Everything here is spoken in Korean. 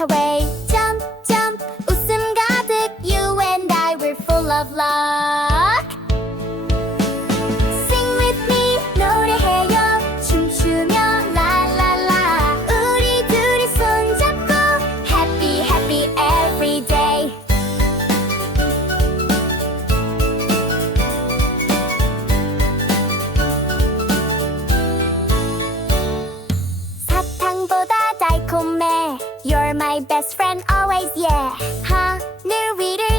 right away. Jump, jump, 웃음 가득. You and I, we're full of luck. Sing with me, 노래해요. 춤추며 라라라. 우리 둘이 손잡고 happy, happy every day. 사탕보다 달콤해. You're my best friend always, yeah. 하늘 위를